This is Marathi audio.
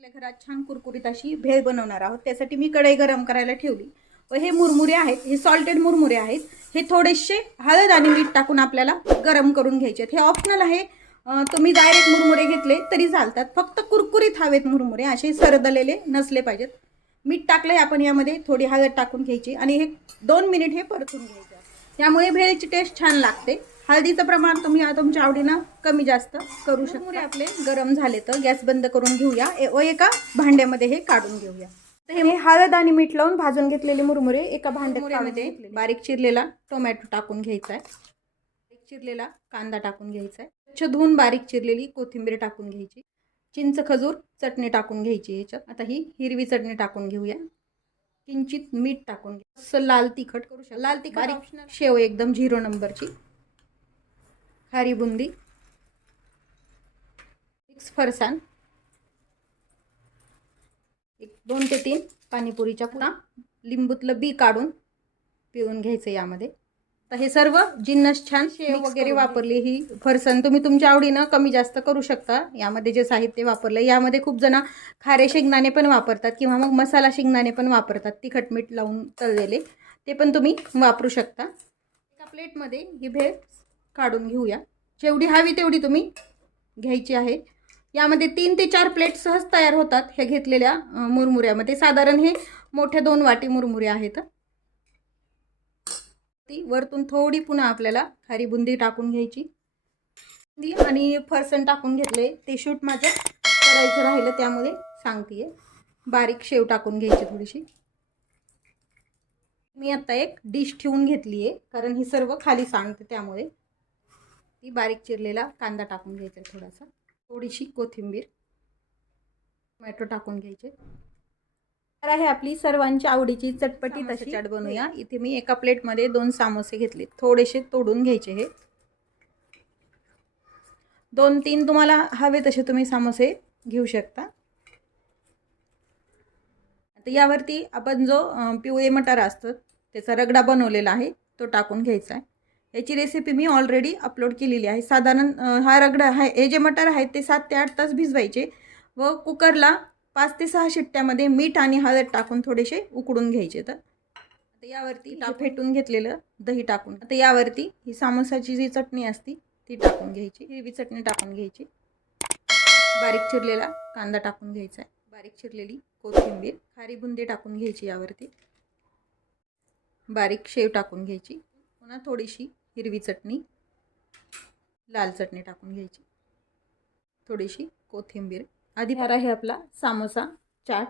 घरातल्या घरात छान कुरकुरीत अशी भेळ बनवणार आहोत. त्यासाठी मी कढई गरम करायला ठेवली. व हे मुरमुरे आहेत हे सॉल्टेड मुरमुरे आहेत. हे थोडेसे हळद आणि मीठ टाकून आपल्याला गरम करून घ्यायचे आहेत. हे ऑप्शनल आहे. तुम्ही डायरेक्ट मुरमुरे घेतले तरी चालतात. फक्त कुरकुरीत हवेत मुरमुरे असे सरदलेले नसले पाहिजेत. मीठ टाकलंय आपण यामध्ये थोडी हळद टाकून घ्यायची. आणि हे दोन मिनिट हे परतून घ्यायचं त्यामुळे भेळची टेस्ट छान लागते. हळदीचं प्रमाण तुम्ही तुमच्या आवडीनं कमी जास्त करू शकता. आपले गरम झाले तर गॅस बंद करून घेऊया. व एका भांड्यामध्ये हे काढून घेऊया. तर हे हळद आणि मीठ लावून भाजून घेतलेले मुरमुरे एका भांड्यामध्ये बारीक चिरलेला टोमॅटो टाकून घ्यायचा आहे. बारीक चिरलेला कांदा टाकून घ्यायचा आहे. स्वच्छ धुवून बारीक चिरलेली कोथिंबीर टाकून घ्यायची. चिंच खजूर चटणी टाकून घ्यायची ह्याच्यात आता ही हिरवी चटणी टाकून घेऊया. किंचित मीठ टाकून घ्या. लाल तिखट करू शकता. लाल तिखट शेव एकदम झिरो नंबरची. खारी बुंदी. मिक्स फरसाण एक दोन ते तीन पाणीपुरीच्या पुन्हा लिंबूतलं बी काढून पिळून घ्यायचं यामध्ये. तर हे सर्व जिन्नस छान शेव वगैरे वापरली. ही फरसाण तुम्ही तुमच्या आवडीनं कमी जास्त करू शकता. यामध्ये जे साहित्य वापरलं यामध्ये खूप जण खारे शेंगदाणे पण वापरतात किंवा मग मसाला शेंगदाणे पण वापरतात. तिखट मीठ लावून तळलेले. ते पण तुम्ही वापरू शकता. एका प्लेटमध्ये ही भेळ काढून घेऊया. जेवढी हवी तेवढी तुम्ही घ्यायची आहे. यामध्ये तीन ते चार प्लेट सहज तयार होतात ह्या घेतलेल्या मुरमुऱ्यामध्ये. साधारण हे मोठे दोन वाटी मुरमुरे आहेत. ती वरतून थोडी पुन्हा आपल्याला खारी बुंदी टाकून घ्यायची. बुंदी आणि फरसण टाकून घेतले. ते शूट माझं करायचं राहिलं त्यामुळे सांगते बारीक शेव टाकून घ्यायची थोडीशी. मी आता एक डिश ठेवून घेतली आहे कारण ही सर्व खाली सांगते त्यामुळे. ती बारीक चिरलेला कांदा टाकून घ्यायचा आहे थोडासा. थोडीशी कोथिंबीर टोमॅटो टाकून घ्यायचे. तर आहे आपली सर्वांची आवडीची चटपटी तशी. चाट बनवूया. इथे मी एका प्लेटमध्ये दोन सामोसे घेतले थोडेसे तोडून घ्यायचे हे. दोन तीन तुम्हाला हवे तसे तुम्ही सामोसे घेऊ शकता. आता यावरती आपण जो पिवळे मटार असतं त्याचा रगडा बनवलेला आहे तो टाकून घ्यायचा आहे. याची रेसिपी मी ऑलरेडी अपलोड केलेली आहे. साधारण हा रगडा आहे हे जे मटार आहेत ते सात ते आठ तास भिजवायचे व कुकरला पाच ते सहा शिट्ट्यामध्ये मीठ आणि हळद टाकून थोडेसे उकडून घ्यायचे. तर आता यावरती फेटून घेतलेलं दही टाकून. आता यावरती ही सामोसाची जी चटणी असती ती टाकून घ्यायची. हिरवी चटणी टाकून घ्यायची. बारीक चिरलेला कांदा टाकून घ्यायचा आहे. बारीक चिरलेली कोथिंबीर खारी बुंदी टाकून घ्यायची यावरती. बारीक शेव टाकून घ्यायची. पुन्हा थोडीशी हिरवी चटणी लाल चटणी टाकून घ्यायची. थोडीशी कोथिंबीर. आधी फार आहे आपला सामोसा चाट